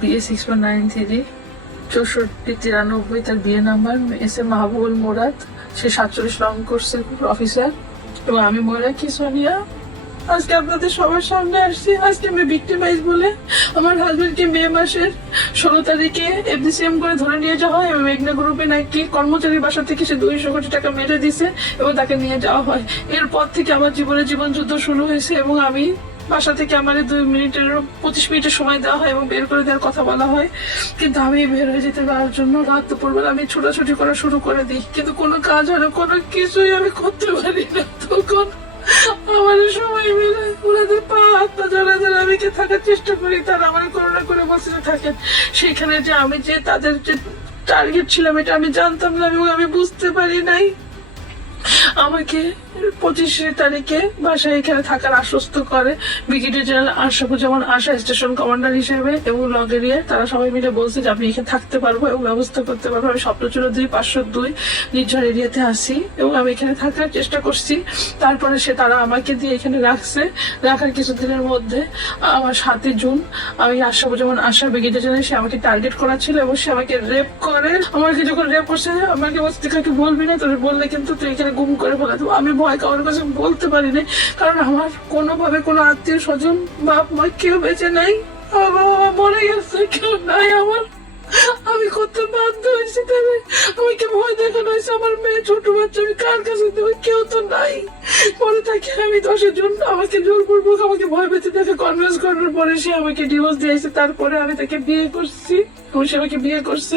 BA six one nine three, চৌষট্টি, তিরানব্বই, তার বিয়ে নাম্বার এস মাহবুবুল মোরাদ, সে সাতচল্লিশ রং করছে অফিসার এবং আমি ময়ূরাক্ষী সোনিয়া। আজকে আপনাদের সবার সামনে আসছি। আজকে আমি ভিক্টিমাইজ বলে আমার হাজবেন্ডকে মে মাসের ষোলো তারিখে এফডিসিএম করে ধরে নিয়ে যাওয়া হয় এবং মেঘনা গ্রুপে নাকি কর্মচারীর বাসা থেকে সে দুইশো কোটি টাকা মেরে দিছে এবং তাকে নিয়ে যাওয়া হয়। এরপর থেকে আমার জীবনে জীবন যুদ্ধ শুরু হয়েছে এবং আমি বাসা থেকে আমার দুই মিনিটের পঁচিশ মিনিটের সময় দেওয়া হয় এবং বের করে দেওয়ার কথা বলা হয়। কিন্তু আমি বের হয়ে যেতে পারার জন্য রাত দুপুরবেলা আমি ছোটাছুটি করা শুরু করে দিই। কিন্তু কোনো কাজ হয় না কোনো কিছুই আমি করতে পারি না। তখন আমার সময় মিলে ওনাদের পা, হাত পা জড়া জড়া আমি যে থাকার চেষ্টা করি? তারা আমার করোনা করে বসে থাকেন সেখানে যে আমি যে তাদের যে টার্গেট ছিলাম, এটা আমি জানতাম না এবং আমি বুঝতে পারি নাই। আমাকে পঁচিশে তারিখে বাসায় এখানে থাকার আশ্বস্ত করে brigadier general Ashrafuzzaman Asha station commander হিসেবে এবং লগেরিয়া তারা সবাই মিলে বলছে যে আপনি এখানে থাকতে পারব এবং ব্যবস্থা করতে পারব। আমি স্বপ্নচূড় দুই, পাঁচশো দুই নির্ঝর এরিয়াতে আসি এবং আমি এখানে থাকার চেষ্টা করছি। তারপরে সে তারা আমাকে দিয়ে এখানে রাখছে। রাখার কিছুদিনের মধ্যে আমার সাতই জুন আমি আশরাফুজ্জামান আশা ব্রিগেডিয়ার জেনারেল, সে আমাকে টার্গেট করা ছিল এবং সে আমাকে রেপ করে। আমাকে যখন রেপ করছে, আমাকে বলছে কাউকে বলবি না? তোর বললে কিন্তু তুই এখানে গুম করে ফেলে আমি ভয় কারোর কাছে বলতে পারি না কারণ আমার কোনোভাবে কোনো আত্মীয় স্বজন বাপ মা কেউ বেঁচে নাই, আমার বাবা মরে গেছে, কেউ নাই আমার। আমি করতে বাধ্য হয়েছি তাহলে? আমাকে ভয় দেখানো হয়েছে, আমার মেয়ে, ছোট বাচ্চা, আমি কার কাছে দেবো? কেউ তো নাই। পরে তাকে আমি দশের জন্য আমাকে জোর জোরপূর্বক আমাকে ভয় পেতে দেখে কনভিন্স করার পরে সে আমাকে ডিভোর্স দিয়েছে, তারপরে আমি তাকে বিয়ে করছি। সে আমাকে বিয়ে করছে।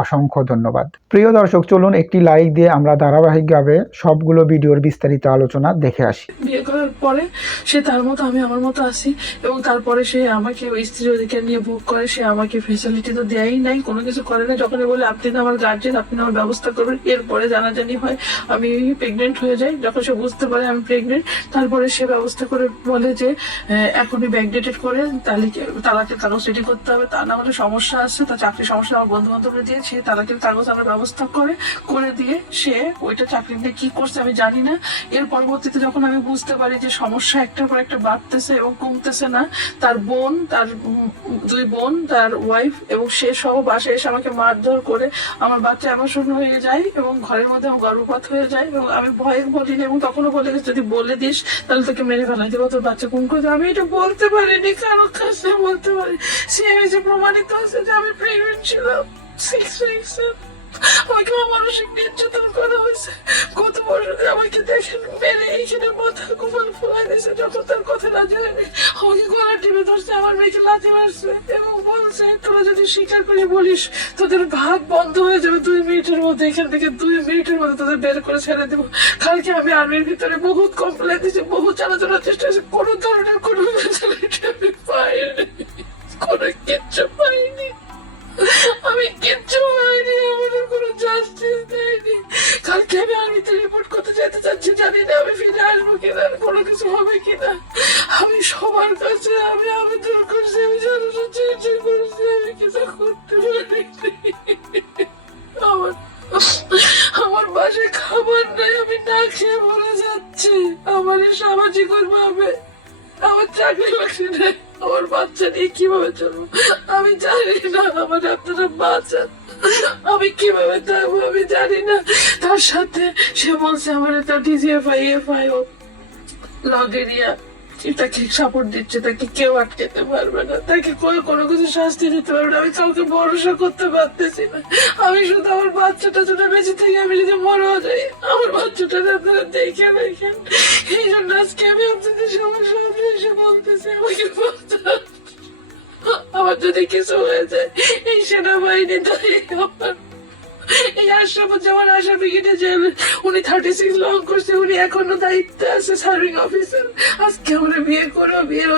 অসংখ্য ধন্যবাদ। প্রিয় দর্শক, চলুন একটি লাইক দিয়ে আমরা ধারাবাহিকভাবে সবগুলো ভিডিওর বিস্তারিত আলোচনা দেখে আসি। বিয়ে করার পরে সে তার মতো আমি আমার মতো আসি এবং তারপরে সে আমাকে ওই স্ত্রীর অধিকার নিয়ে বুক করে, সে আমাকে ফেসিলিটি তো দেয়ই নাই, কোনো কিছু করে না যখন বলে, আপনি না আমার গার্জেন আপনি আমার ব্যবস্থা করবেন। এরপরে জানাজানি হয়, আমি প্রেগনেন্ট হয়ে যাই। যখন সে বুঝতে পারে আমি প্রেগনেন্ট তারপরে সে ব্যবস্থা করে বলে যে এখনই ব্যাকডেটেড করে তালিকে তালাকের কাগজ রেডি করতে হবে। তা না হলে সমস্যা আছে তার চাকরির সমস্যা আমার বন্ধু বান্ধবরা দিয়ে সে তালাকের কাগজ আমার ব্যবস্থা করে করে দিয়ে সে ওইটা চাকরি নিয়ে কি করছে আমি জানি না। এর পরবর্তীতে যখন আমি বুঝতে পারি যে সমস্যা একটার পর একটা বাড়তেছে এবং কমতেছে না, তার বোন, তার দুই বোন, তার ওয়াইফ এবং সে সহ বাসায় এসে আমাকে মারধর করে আমার বাচ্চা এমোশন হয়ে যায় এবং ঘরের মধ্যে আমার গর্ভপাত হয়ে যায় এবং আমি ভয়ে বলি না এবং তখনও বলে গেছে যদি বলে দিস, তাহলে তোকে মেরে ফেলাই দেবো, তোর বাচ্চা কোন করে আমি এটা বলতে পারিনি, কারও কাছে বলতে পারি সে আমি যে প্রমাণিত আছে যে আমি প্রেগনেন্ট ছিলাম। আমাকে মানসিক নির্যাতন করা হয়েছে। গত বছর আমাকে দেখেন, মেরে এইখানে মাথা কুমার ফুলাই দিয়েছে, যখন তার কথা রাজি হয়নি আমাকে গলা টিপে ধরছে, আমার মেয়েকে লাথি মারছে এবং বলছে, তোরা যদি স্বীকার করে বলিস, তোদের ভাত বন্ধ হয়ে যাবে দুই মিনিটের মধ্যে। এখান থেকে দুই মিনিটের মধ্যে তোদের বের করে ছেড়ে দেবো। কালকে আমি আর্মির ভিতরে বহুত কমপ্লেন দিয়েছি বহু চালাচলার চেষ্টা করেছি। কোনো ধরনের কোনো পাইনি। কোনো কিচ্ছু পাইনি। আমি কিচ্ছু হয়নি, আমাদের কোনো জাস্টিস দেয়নি। কালকে আমি আর্মিতে রিপোর্ট করতে যেতে চাচ্ছি, জানি না আমি ফিরে আসব কিনা কোনো কিছু হবে কিনা। আমি সবার কাছে, আমি আবেদন করছি, আমি জানানো চেষ্টা করছি, আমি কিছু করতে পারিনি। আমার আমার বাসায় খাবার নাই, আমি না খেয়ে মরে যাচ্ছি। আমার এই সামাজিক ভাবে আমার চাকরি বাকরি নেই, আমার বাচ্চা নিয়ে কীভাবে চলবো? আমি জানি না আমার আপনারা বাঁচান। আমি কীভাবে থাকব আমি জানি না। তার সাথে সে বলছে আমার একটা ডিজিএফআই এফআই লগেরিয়া তাকে সাপোর্ট দিচ্ছে, তাকে কেউ আটকাতে পারবে না, তাকে কেউ কোনো কিছু শাস্তি দিতে পারবে না। আমি কাউকে ভরসা করতে পারতেছি না। আমি শুধু আমার বাচ্চাটা বেঁচে থেকে, আমি যদি মরেও যাই, আমার বাচ্চাটা আপনারা দেখে রাখেন। এই জন্য আজকে আমি আপনাদের সবার সামনে এসে বলতেছি, আমাকে। আমার যদি কিছু হয়ে যায়, এই সেনাবাহিনী দায়ী আমার এই জেল উনি থার্টি সিক্স লং করছে উনি এখনও দায়িত্বে আছে সার্ভিং অফিসার আজকে আমরা বিয়ে বিয়ের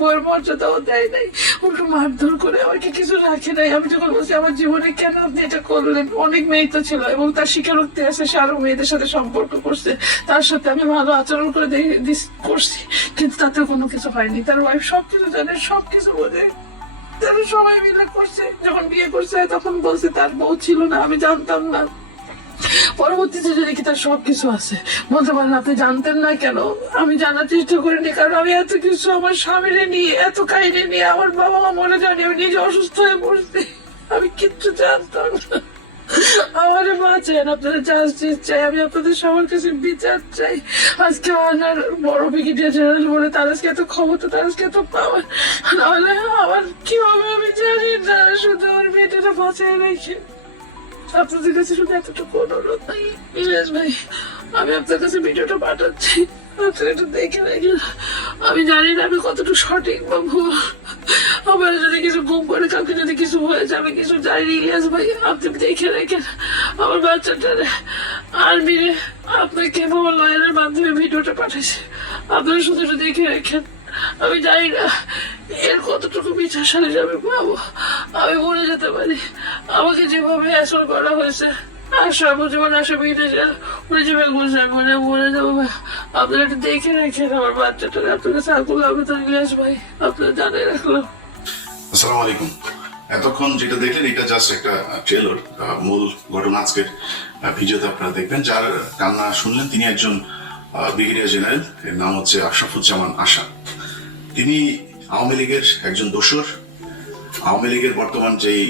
বইয়ের মর্যাদাও দেয় নাই। উল্টো মারধর করে আমাকে কিছু রাখে নাই। আমি যখন বলছি, আমার জীবনে কেন আপনি এটা করলেন? অনেক মেয়ে তো ছিল এবং তার স্বীকারোক্তি আছে, সে আরও মেয়েদের সাথে সম্পর্ক করছে। তার সাথে আমি ভালো আচরণ করে করছি কিন্তু তাতে কোনো কিছু হয়নি। তার ওয়াইফ সবকিছু জানে, সবকিছু বোঝে। সবাই মিলে করছে, যখন বিয়ে করছে, তখন বলছে তার বউ ছিল না, আমি জানতাম না। পরবর্তীতে যদি কি তার সবকিছু আছে, বলতে পারেন আপনি জানতেন না কেন? আমি জানার চেষ্টা করিনি, কারণ আমি এত কিছু আমার স্বামীরে নিয়ে, এত কাহিনী নিয়ে, আমার বাবা মা মনে জানি আমি নিজে অসুস্থ হয়ে পড়ছি। আমি কিচ্ছু জানতাম না। আমার বাঁচেন, আপনাদের জাস্টিস চাই, আমি আপনাদের সবার কাছে বিচার চাই। আজকে আমার বড় ব্রিগেডিয়ার জেনারেল বলে তার আজকে এত ক্ষমতা, তার আজকে এত পাওয়ার নাহলে আমার কি হবে আমি জানি না, শুধু আমার মেয়েটা বাঁচায় রেখে। আপনাদের কাছে শুধু এতটুকু অনুরোধ নাই ভাই, আমি আপনার কাছে ভিডিওটা পাঠাচ্ছি। আপনারা একটু দেখে রাখেন। আমি জানি না আমি কতটুকু সঠিক বা ভুল। আমার যদি কিছু গুম করে, কাউকে যদি কিছু হয়েছে, আমি কিছু জানি ইলিয়াস ভাই, আপনি দেখে রাখেন। আমার বাচ্চাটারে আর্মিরে আপনাকে আমার লয়ারের মাধ্যমে ভিডিওটা পাঠাইছে। আপনারা শুধু দেখে রাখেন। আমি জানি না এর কতটুকু বিচার সারে যাবে পাবো। আমি মরে যেতে পারি। আমাকে যেভাবে আসল করা হয়েছে যাব আপনারা একটু দেখে আমার বাচ্চাটা ইলিয়াস ভাই আসসালামু আলাইকুম। এতক্ষণ যেটা দেখলেন, এটা জাস্ট একটা ট্রেলার মূল ঘটনা আজকের ভিডিওতে আপনারা দেখবেন। যার কান্না শুনলেন, তিনি একজন ব্রিগেডিয়ার জেনারেল এর নাম হচ্ছে আশরাফুজ্জামান আশা। তিনি আওয়ামী লীগের একজন দোসর আওয়ামী লীগের বর্তমান যেই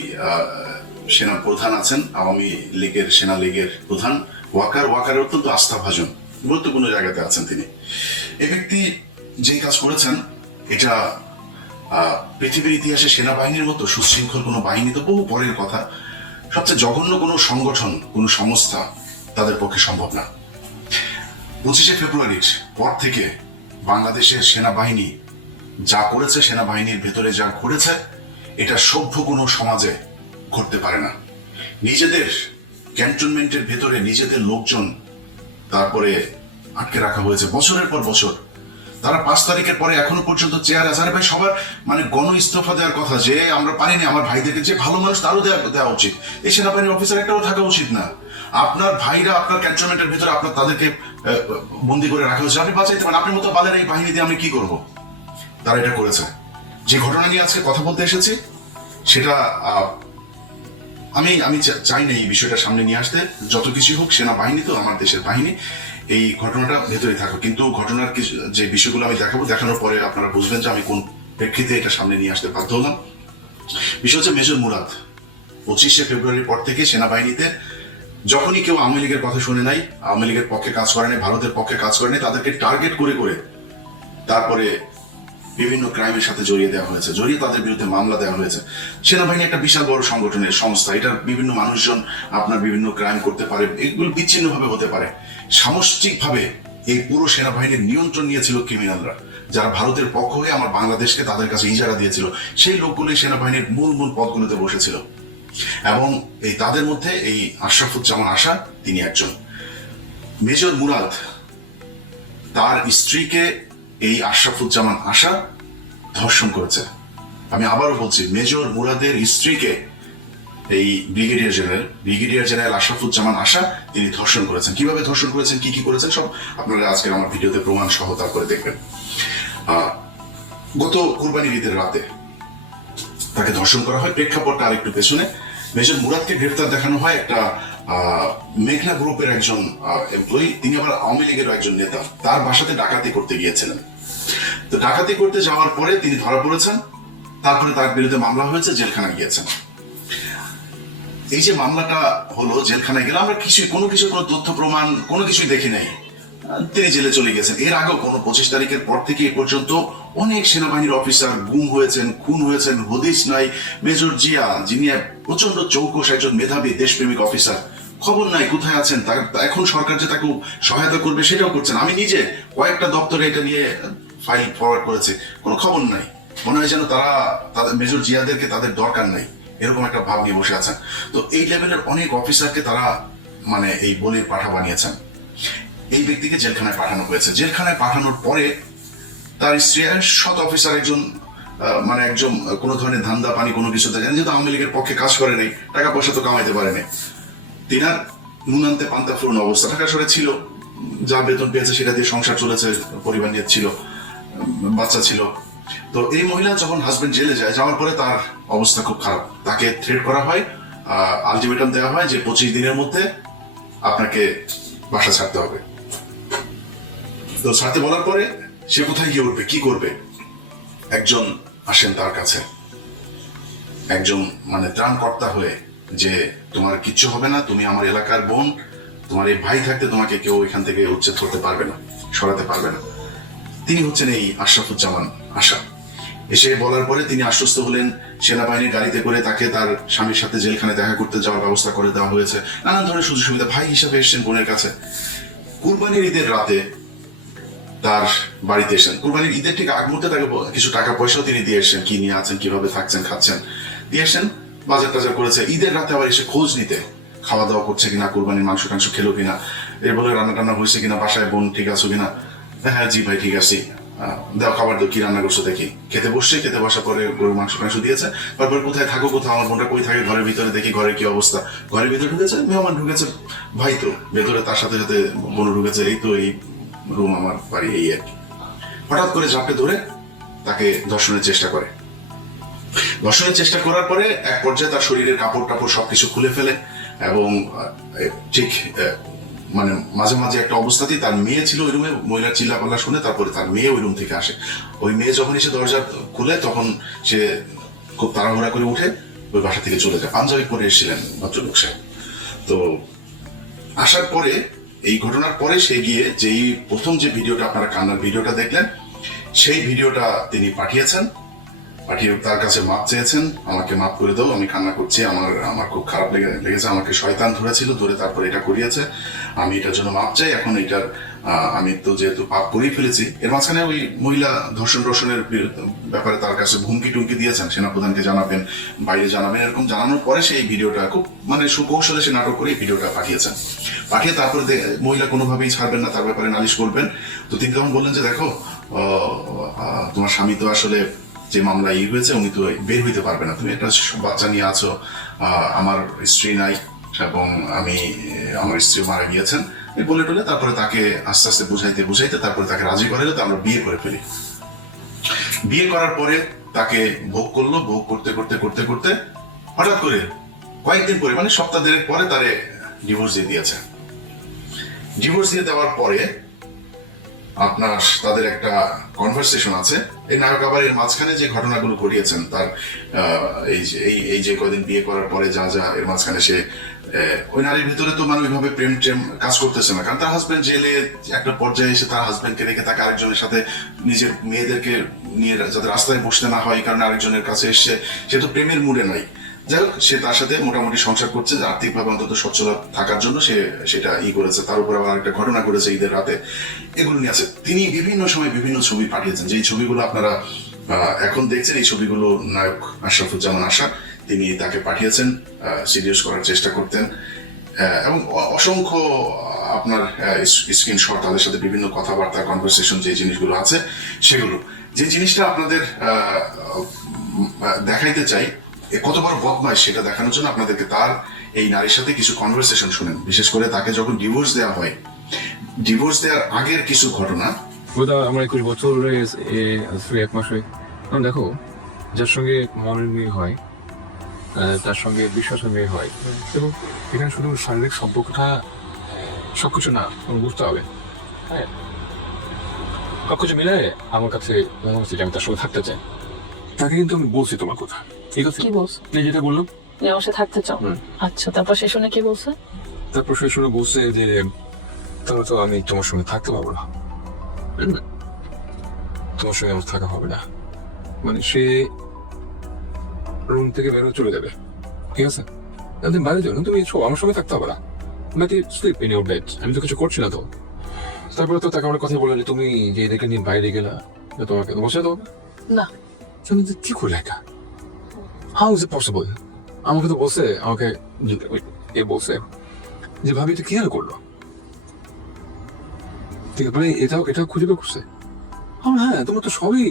সেনা প্রধান আছেন, আওয়ামী লীগের সেনা লীগের প্রধান। ওয়াকার ওয়াকারের অত্যন্ত আস্থাভাজন, গুরুত্বপূর্ণ জায়গাতে আছেন তিনি। এ ব্যক্তি যেই কাজ করেছেন, এটা পৃথিবীর ইতিহাসে সেনাবাহিনীর মতো সুশৃঙ্খল কোনো বাহিনী তো বহু পরের কথা। সবচেয়ে জঘন্য কোনো সংগঠন, কোনো সংস্থা তাদের পক্ষে সম্ভব না। পঁচিশে ফেব্রুয়ারির পর থেকে বাংলাদেশের সেনাবাহিনী যা করেছে, সেনাবাহিনীর ভেতরে যা ঘটেছে, এটা সভ্য কোনো সমাজে ঘটতে পারে না। নিজেদের ক্যান্টনমেন্টের ভেতরে নিজেদের লোকজন তারপরে আটকে রাখা হয়েছে বছরের পর বছর। তারা পাঁচ তারিখের পরে এখনও পর্যন্ত চেয়ার আসারে ভাই, সবার মানে গণ ইস্তফা দেওয়ার কথা যে আমরা পারিনি, আমার ভাইদেরকে যে ভালো মানুষ তারও দেওয়া দেওয়া উচিত। এই সেনাবাহিনীর অফিসার একটাও থাকা উচিত না। আপনার ভাইরা আপনার ক্যান্টনমেন্টের ভিতরে আপনার তাদেরকে বন্দি করে রাখা হয়েছে। আপনি বাঁচাইতে পারেন। আপনি মতো বালের এই বাহিনী দিয়ে আমি কি করব? তারা এটা করেছে। যে ঘটনা নিয়ে আজকে কথা বলতে এসেছি, সেটা আমি আমি চাই না এই বিষয়টা সামনে নিয়ে আসতে। যত কিছু হোক, সেনাবাহিনী তো আমার দেশের বাহিনী। এই ঘটনাটা ভেতরে থাকো। কিন্তু ঘটনার কিছু, যে বিষয়গুলো আমি দেখাবো, দেখানোর পরে আপনারা বুঝবেন যে আমি কোন প্রেক্ষিতে এটা সামনে নিয়ে আসতে বাধ্য হলাম। বিষয় হচ্ছে মেজর মুরাদ। পঁচিশে ফেব্রুয়ারির পর থেকে সেনাবাহিনীতে যখনই কেউ আওয়ামী লীগের কথা শুনে নাই, আওয়ামী লীগের পক্ষে কাজ করে নাই, ভারতের পক্ষে কাজ করে নাই, তাদেরকে টার্গেট করে করে তারপরে বিভিন্ন ক্রাইমের সাথে জড়িয়ে দেওয়া হয়েছে, জড়িয়ে তাদের বিরুদ্ধে মামলা দেওয়া হয়েছে। সেনাবাহিনী একটা বিশাল বড় সংগঠনের সংস্থা, এটার বিভিন্ন মানুষজন আপনার বিভিন্ন ক্রাইম করতে পারে, এগুলো বিচ্ছিন্নভাবে হতে পারে। সামষ্টিকভাবে এই পুরো সেনাবাহিনীর নিয়ন্ত্রণ নিয়েছিল ক্রিমিনালরা যারা ভারতের পক্ষ হয়ে আমার বাংলাদেশকে তাদের কাছে ইজারা দিয়েছিল, সেই লোকগুলো সেনাবাহিনীর মূল মূল পদগুলোতে বসেছিল। এবং এই তাদের মধ্যে এই আশরাফুজ্জামান আশা, তিনি একজন। মেজর মুরাদ, তার স্ত্রীকে এই আশরাফুজ্জামান আশা ধর্ষণ করেছে। আমি আবারও বলছি, মেজর মুরাদের স্ত্রীকে এই brigadier general brigadier general Ashrafuzzaman Asha তিনি ধর্ষণ করেছেন। কীভাবে ধর্ষণ করেছেন, কি কি করেছেন, সব আপনারা আজকের আমার ভিডিওতে প্রমাণ সহ তারপরে দেখবেন। গত কুরবানির ঈদের রাতে তাকে ধর্ষণ করা হয়। প্রেক্ষাপটটা আরেকটু পেছনে। মেজর মুরাদকে গ্রেফতার দেখানো হয় একটা মেঘনা গ্রুপের একজন এমপ্লয়ি তিনি আবার আওয়ামী লীগের একজন নেতা। তার বাসাতে ডাকাতি করতে গিয়েছিলেন। তো ডাকাতি করতে যাওয়ার পরে তিনি ধরা পড়েছেন। তারপরে তার বিরুদ্ধে মামলা হয়েছে জেলখানা গিয়েছেন। এই যে মামলাটা হলো, জেলখানায় গেলে আমরা কিছুই, কোনো কিছু কোনো তথ্য, প্রমাণ, কোনো কিছুই দেখি নাই। তিনি জেলে চলে গেছেন। এর আগেও কোনো পঁচিশ তারিখের পর থেকে এ পর্যন্ত অনেক সেনাবাহিনীর অফিসার গুম হয়েছেন, খুন হয়েছেন, হদিস নাই। মেজর জিয়া, যিনি প্রচণ্ড চৌকস একজন মেধাবী, দেশপ্রেমিক অফিসার খবর নাই, কোথায় আছেন? এখন সরকার যে তাকে সহায়তা করবে সেটাও করছেন। আমি নিজে কয়েকটা দপ্তরে এটা নিয়ে ফাইল ফরওয়ার্ড করেছি। কোনো খবর নাই। মনে হয় যেন তারা তাদের মেজর জিয়াদেরকে তাদের দরকার নাই। এরকম একটা ভাব নিয়ে বসে আছেন। তো এই লেভেলের অনেক অফিসারকে তারা মানে এই বলির পাঠা বানিয়েছেন। এই ব্যক্তিকে জেলখানায় পাঠানো হয়েছে। জেলখানায় পাঠানোর পরে তার স্ত্রী সৎ অফিসার, একজন মানে একজন কোনো ধরনের ধান্দা পানি কোনো কিছু জানেন যেহেতু আওয়ামী লীগের পক্ষে কাজ করে নেই, টাকা পয়সা তো কামাইতে পারেনি। তিনার নুনান্তে পান্তা ফুরন অবস্থা ঢাকা শহরে ছিল। যা বেতন পেয়েছে সেটা দিয়ে সংসার চলেছে, পরিবার নিয়ে ছিল, বাচ্চা ছিল। তো এই মহিলা যখন হাজবেন্ড জেলে যায়, যাওয়ার পরে তার অবস্থা খুব খারাপ। তাকে থ্রেট করা হয় আলটিমেটাম দেওয়া হয় যে পঁচিশ দিনের মধ্যে আপনাকে বাসা ছাড়তে হবে। তো ছাড়তে বলার পরে সে কোথায় গিয়ে উঠবে, কি করবে? একজন আসেন তার কাছে। একজন মানে ত্রাণকর্তা হয়ে যে তোমার কিচ্ছু হবে না, তুমি আমার এলাকার বোন, তোমার এই ভাই থাকতে তোমাকে কেউ এখান থেকে উচ্ছেদ করতে পারবে না, সরাতে পারবে না। তিনি হচ্ছেন এই আশরাফুজ্জামান আশা। এসে বলার পরে তিনি আশ্বস্ত হলেন, সেনাবাহিনীর গাড়িতে করে তাকে তার স্বামীর সাথে জেলখানে দেখা করতে যাওয়ার ব্যবস্থা করে দেওয়া হয়েছে। নানান ধরনের সুযোগ সুবিধা ভাই হিসাবে এসেছেন বোনের কাছে। কুরবানির ঈদের রাতে তার বাড়িতে এসেছেন। কুরবানির ঈদের ঠিক আগ মুহূর্তে তাকে কিছু টাকা পয়সাও তিনি দিয়ে এসেছেন, কি নিয়ে আছেন, কীভাবে থাকছেন, খাচ্ছেন। দিয়ে এসেছেন বাজার টাজার করেছে। ঈদের রাতে আবার এসে খোঁজ নিতে। খাওয়া দাওয়া করছে কিনা কুরবানির মাংস টাংস খেলো কিনা এর বলে রান্না টান্না হয়েছে কিনা বাসায় বোন ঠিক আছো কিনা। হ্যাঁ জি ভাই ঠিক আছি। আহ, দাও খাবার দাও কি রান্না করছ দেখি। খেতে বসছে খেতে বসার পরে গরুর মাংস মাংস দিয়েছে। তারপর কোথায় থাকো কোথাও আমার বোনটা কই থাকে ঘরের ভিতরে দেখি ঘরের কি অবস্থা। ঘরের ভিতরে ঢুকেছে মেহমান ঢুকেছে ভাই তো ভেতরে তার সাথে সাথে বোন ঢুকেছে এই তো এই রুম আমার বাড়ি এই আর কি। হঠাৎ করে ঝাঁপে ধরে তাকে ধর্ষণের চেষ্টা করে। ধর্ষণের চেষ্টা করার পরে এক পর্যায়ে তার শরীরের কাপড় টাপড় সবকিছু খুলে ফেলে এবং ঠিক মানে মাঝে মাঝে একটা অবস্থাতেই তার মেয়ে ছিল ওই রুমে, মহিলার চিল্লাপাল্লা শুনে তারপরে তার মেয়ে ওই রুম থেকে আসে। ওই মেয়ে যখন এসে দরজা খুলে তখন সে খুব তাড়াহুড়া করে উঠে ওই বাসা থেকে চলে যায়। পাঞ্জাবি পরে এসেছিলেন ভদ্রলোক সাহেব। তো আসার পরে, এই ঘটনার পরে সে গিয়ে যেই প্রথম যে ভিডিওটা, আপনারা কান্নার ভিডিওটা দেখলেন, সেই ভিডিওটা তিনি পাঠিয়েছেন। পাঠিয়ে তার কাছে মাপ চেয়েছেন, আমাকে মাপ করে দাও, আমি কান্না করছি, আমার আমার খুব খারাপ লেগে, লেগেছে, আমাকে শয়তান ধরেছিল, ধরে তারপর এটা করিয়েছে। আমি এটার জন্য মাপ চাই, এখন এটার আমি তো যেহেতু পাপ করেই ফেলেছি, এর মাঝখানে ওই মহিলা ধর্ষণ টর্ষণের ব্যাপারে তার কাছে হুমকি টুমকি দিয়েছেন, সেনাপ্রধানকে জানাবেন, বাইরে জানাবেন, এরকম জানানোর পরে সেই ভিডিওটা খুব মানে সুকৌশলে সে নাটক করে ভিডিওটা পাঠিয়েছেন। পাঠিয়ে তারপরে মহিলা কোনোভাবেই ছাড়বেন না, তার ব্যাপারে নালিশ করবেন। তো তিনি তখন বললেন যে, দেখো তোমার স্বামী তো আসলে যে মামলা ই হয়েছে, উনি তো বের হইতে পারবে না। তুমি একটা বাচ্চা নিয়ে আছো আমার স্ত্রী নাই এবং আমি, আমার স্ত্রী মারা গিয়েছেন। বলে টলে তারপরে তাকে আস্তে আস্তে বুঝাইতে বুঝাইতে তারপরে তাকে রাজি করাইলে তো আমরা বিয়ে করে ফেলি। বিয়ে করার পরে তাকে ভোগ করল, ভোগ করতে করতে করতে করতে হঠাৎ করে কয়েকদিন পরে মানে সপ্তাহ দেড়েক পরে তারে ডিভোর্স দিয়ে দিয়েছে। ডিভোর্স দিয়ে দেওয়ার পরে আপনার, তাদের একটা কনভারসেশন আছে। এই নায়ক আবার এর মাঝখানে যে ঘটনাগুলো ঘটিয়েছেন, তার এই যে, এই এই যে কদিন বিয়ে করার পরে যা যা, এর মাঝখানে সে ওই নারীর ভিতরে তো মানে ওইভাবে প্রেম টেম কাজ করতেছে না। কারণ তার হাজবেন্ড জেলে একটা পর্যায়ে এসে তার হাজবেন্ডকে রেখে তাকে আরেকজনের সাথে নিজের মেয়েদেরকে নিয়ে যাতে রাস্তায় বসতে না হয় কারণে আরেকজনের কাছে এসে, সে তো প্রেমের মুডে নাই। যাই হোক, সে তার সাথে মোটামুটি সংসার করছে, যে আর্থিকভাবে অন্তত সচ্ছল থাকার জন্য সে সেটা ই করেছে। তার উপর আবার একটা ঘটনা করেছে ঈদের রাতে। এগুলো নিয়ে আছে। তিনি বিভিন্ন সময় বিভিন্ন ছবি পাঠিয়েছেন। যেই ছবিগুলো আপনারা এখন দেখছেন, এই ছবিগুলো নায়ক আশরাফুজ্জামান আশা, তিনি তাকে পাঠিয়েছেন সিরিয়াস করার চেষ্টা করতেন। এবং অসংখ্য আপনার স্ক্রিনশট তাদের সাথে বিভিন্ন কথাবার্তা কনভারসেশন যে জিনিসগুলো আছে, সেগুলো। যে জিনিসটা আপনাদের দেখাইতে চাই এ কত বড় সেটা দেখানোর জন্য আপনাদেরকে তার এই নারীর সাথে কিছু কনভারসেশন শুনেন। বিশেষ করে তাকে যখন ডিভোর্স দেওয়া হয় ডিভোর্স দেওয়ার আগের কিছু ঘটনা। ওটা আমার একুশ বছর এক মাস হয়ে দেখো, যার সঙ্গে মনের বিয়ে হয় তার সঙ্গে বিশ্বাসের বিয়ে হয়, এবং এখানে শুধু শারীরিক সম্পর্কটা সবকিছু না, তোমার বুঝতে হবে। হ্যাঁ। সবকিছু মিলে আমার কাছে মনে হচ্ছে যে আমি তার সঙ্গে থাকতে চাই। তাকে কিন্তু আমি বলছি তোমার কথা। ঠিক আছে। কি বলছো? এই যেটা বললাম। যে আমার সাথে থাকতে চাও। আচ্ছা তারপর সে শুনে কি বলছে? তারপর সে শুনে বলছে যে তাহলে তো আমি তোমার সঙ্গে থাকতে পারব না? তোমার সঙ্গে আমার থাকা হবে না। মানে সে রুম থেকে বেরো চলে যাবে। ঠিক আছে? তুমি বাইরে যাও না তুমি শো আমার সঙ্গে থাকতে হবে না। নাকি স্লিপ ইন ইউর বেড আমি তো কিছু করছি না তো। তারপরে তো তাকে আমার কথা বললাম যে তুমি যে এদেরকে নিয়ে বাইরে গেলা তোমাকে বসে দাও। না। তুমি কি করলে একা? হাউ ইজ পসিবল আমাকে তো বলছে, আমাকে এ বলছে যে ভাবি, এটা কি আর করল? ঠিক মানে এটাও এটাও খুঁজে বের করছে। হ্যাঁ তোমার তো সবই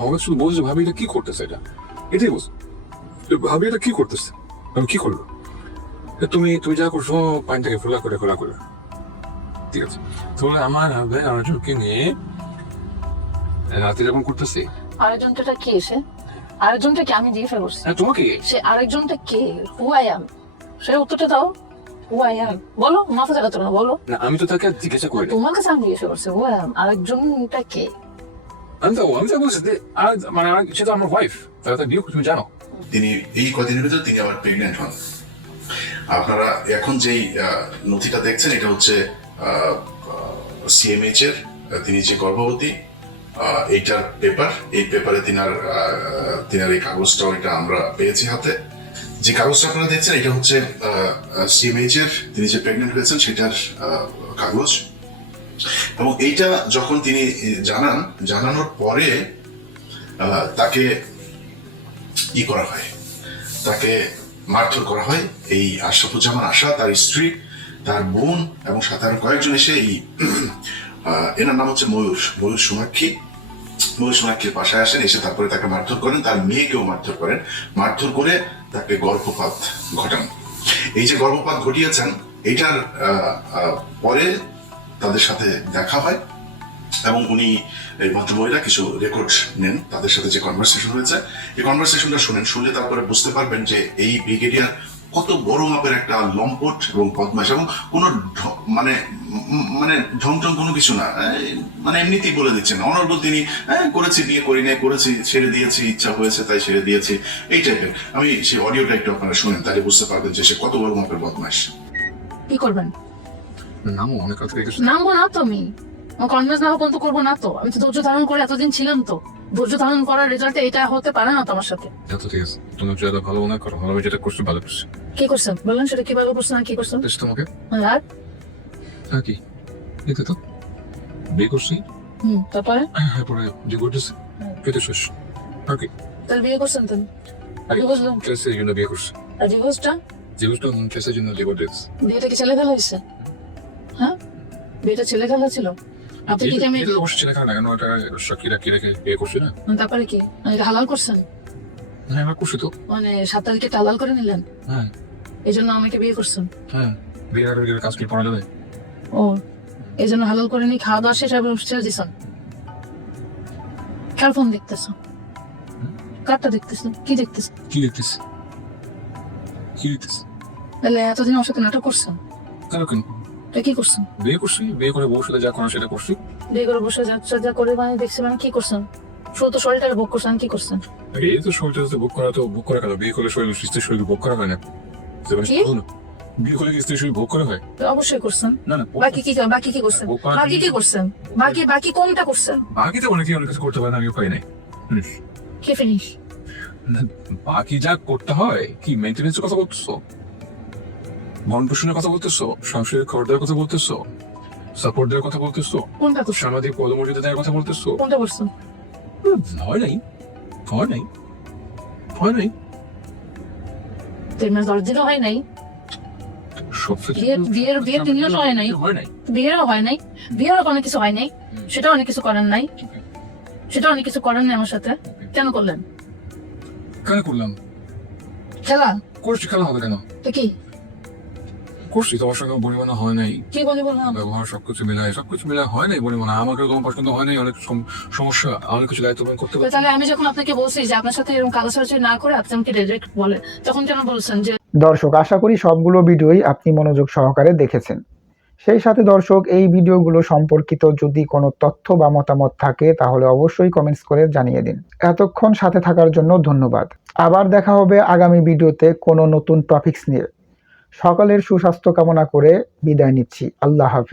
আমাকে শুধু বলছে ভাবি এটা কি করতেছে এটা। এটাই বলছে। ভাবি এটা কি করতেছে? আমি, কি করল? তুমি তুমি যা করছ, পানিটাকে খোলা করে খোলা করে। ঠিক আছে। তাহলে আমার হবে আরেকজনকে নিয়ে রাতে যখন করতেছি। আরেকজনটা কি সে আরেকজনটা কে আমি দিয়ে ফেলছি হ্যাঁ তোমাকে? সে আরেকজনটা কে? হু আই এম সে উত্তরটা দাও। হু আই এম বলো মাথা জায়গা তো না বলো। না আমি তো তাকে জিজ্ঞাসা করি তোমার কাছে আমি জিজ্ঞেস করছি হু আই এম আরেকজনটা কে? আমি তো আমি তো বলছি যে আর মানে আর সে তো আমার ওয়াইফ তাহলে তো বিয়ে তুমি জানো। তিনি এই কদিনের ভিতরে তিনি আবার প্রেগনেন্ট হন। আপনারা এখন যেই আহ, নথিটা দেখছেন এটা হচ্ছে সিএমএইচ এর তিনি যে গর্ভবতী এইটার পেপার এই পেপারে তিনার তিনার এই কাগজটাও এটা আমরা পেয়েছি হাতে। যে কাগজটা আপনারা দেখছেন, এটা হচ্ছে সিএমএইচ তিনি যে প্রেগনেন্ট হয়েছেন, সেটার কাগজ। এবং এইটা যখন তিনি জানান, জানানোর পরে তাকে ই করা হয়। তাকে মারধর করা হয়। এই আশরাফুজ্জামান আশা, তার স্ত্রী, তার বোন এবং আরও কয়েকজন এসে এই এনার নাম হচ্ছে ময়ূর ময়ূর সোনাক্ষী। ময়ূর সোনাক্ষীর বাসায় আসেন এসে তারপরে তাকে মারধর করেন তার মেয়েকেও মারধর করেন। মারধর করে তাকে গর্ভপাত ঘটান। এই যে গর্ভপাত ঘটিয়েছেন আহ, পরে তাদের সাথে দেখা হয় এবং উনি এই ভদ্রমহিলা কিছু রেকর্ড নেন তাদের সাথে যে কনভারসেশন হয়েছে। এই কনভারসেশনটা শুনেন শুনলে তারপরে বুঝতে পারবেন যে এই ব্রিগেডিয়ার কত বড় মাপের একটা লম্পট এবং বদমাশ এবং কোনো ঢ- মানে মানে ঢং ঢং কোনো কিছু না। মানে এমনিতেই বলে দিচ্ছেন। অনর্গল তিনি হ্যাঁ করেছি বিয়ে করি নাই করেছি ছেড়ে দিয়েছি ইচ্ছা হয়েছে তাই ছেড়ে দিয়েছি। এই টাইপের আমি সেই অডিওটা একটু আপনারা শুনেন তাহলে বুঝতে পারবেন যে সে কত বড় মাপের বদমাশ কি করবেন? নামও অনেক কথা নামবো না তো আমি। কনভিন্স না পর্যন্ত করব না তো। আমি তো ধৈর্য ধারণ করে এতদিন ছিলাম তো। ধৈর্য ধারণ করার রেজাল্ট এটা হতে পারে না তো আমার সাথে আচ্ছা ঠিক আছে। তুমি যেটা ভালো মনে করো। ভালো যেটা করছ ভালো করছ। কি করছেন বললেন সেটা কীভাবে করছেন আর কি করছেন বেশ তোমাকে? আর হ্যাঁ কি? দেখতে তো। বিয়ে করছি? হুম তারপরে? হ্যাঁ পরে যে করতেছি। পেতে শেষ। আর কি? তাহলে বিয়ে করছেন তো? আরে কি? বুঝলাম কেসের জন্য বিয়ে করছি। আর ডিভোর্সটা জীবনটা কেসের জন্য লিভার ডেস বিয়েটা কি ছেলে খেলা হয়েছে? হ্যাঁ? বিয়েটা ছেলে খেলা ছিল আপনি কি আমি এটা তো অবশ্যই ছেলে খায় না কেন এটা সাকিরা কি বিয়ে করছি? না তারপরে কি? এটা হালাল করছেন। হ্যাঁ আমরা করছি তো। মানে সাত তারিখে হালাল করে নিলেন? হ্যাঁ। এই জন্য আমাকে বিয়ে করছেন? হ্যাঁ। বিয়ে আগে কাজ কি করা যাবে? ও এই জন্য হালাল করে নিয়ে খাওয়া দাওয়া শেষ হবে ছেড়ে দিছেন কার ফোন দেখতেছ? কারটা দেখতেছ? কি দেখতেছ? কি দেখতেছি? কি দেখতেছি? তাহলে এতদিন আমার সাথে নাটক করছেন? কেন কেন? এটা কি করছেন? বিয়ে করছি বিয়ে করে বউ সাথে যা করা সেটা করছি। বিয়ে করে বসে যাচ্ছে যা করে মানে দেখছি মানে কি করছেন? শুধু তো শরীরটাকে ভোগ করছেন কি করছেন? এই তো শরীরটা তো বুক করা তো বুক করা কেন বিয়ে করলে শরীর স্ত্রীর শরীর ভোগ করা হয় না। বুঝতে পারছিস? কি? বলো না। বিয়ে করলে কি শরীর ভোগ করা হয়? অবশ্যই করছেন। না না বাকি কি বাকি কি করছেন? বাকি কি? করছেন? বাকি বাকি কোনটা করছেন? বাকি তো অনেকে অনেক কিছু করতে পারে না আমি উপায় নাই। হুম। কি ফিনিশ বাকি যা করতে হয় কি মেনটেনেন্সের কথা বলতেছো ভরণ পোষণের কথা বলতেছো? সংসারের খরচ দেওয়ার কথা বলতেছো? সাপোর্ট দেওয়ার কথা বলতেছো? কোনটা করছেন সামাজিক পদমর্যাদা দেওয়ার কথা বলতেছো? কোনটা হুম, হয় নাই। হয় নাই। হয় নাই। তিন মাস হয় নাই। বিয়ের বিয়ের বিয়ের হয় নাই। বিয়েরও হয় নাই। বিয়েরও অনেক কিছু হয় নাই। সেটাও অনেক কিছু করেন নাই। সেটা অনেক কিছু করেন নাই আমার সাথে। কেন করলেন? কেন করলাম? খেলা? করছি খেলা হবে কেন? তো কি? করছি তোমার সঙ্গে বনিমানা হয় নাই। কি বলি বললাম ব্যবহার সবকিছু মিলায় সবকিছু মিলায় হয় নাই বনিমানা আমাকে তোমার পছন্দ হয় নাই অনেক সমস্যা অনেক কিছু দায়িত্ব পালন করতে তো পারছি তাহলে আমি যখন আপনাকে বলছি যে আপনার সাথে এরকম না করে আপনি আমাকে ডাইরেক্ট বলেন তখন কেন বলছেন যে দর্শক আশা করি সবগুলো ভিডিওই আপনি মনোযোগ সহকারে দেখেছেন। সেই সাথে দর্শক এই ভিডিওগুলো সম্পর্কিত যদি কোনো তথ্য বা মতামত থাকে তাহলে অবশ্যই কমেন্টস করে জানিয়ে দিন। এতক্ষণ সাথে থাকার জন্য ধন্যবাদ। আবার দেখা হবে আগামী ভিডিওতে কোনো নতুন টপিকস নিয়ে। সকালের সুস্বাস্থ্য কামনা করে বিদায় নিচ্ছি। আল্লাহ হাফেজ।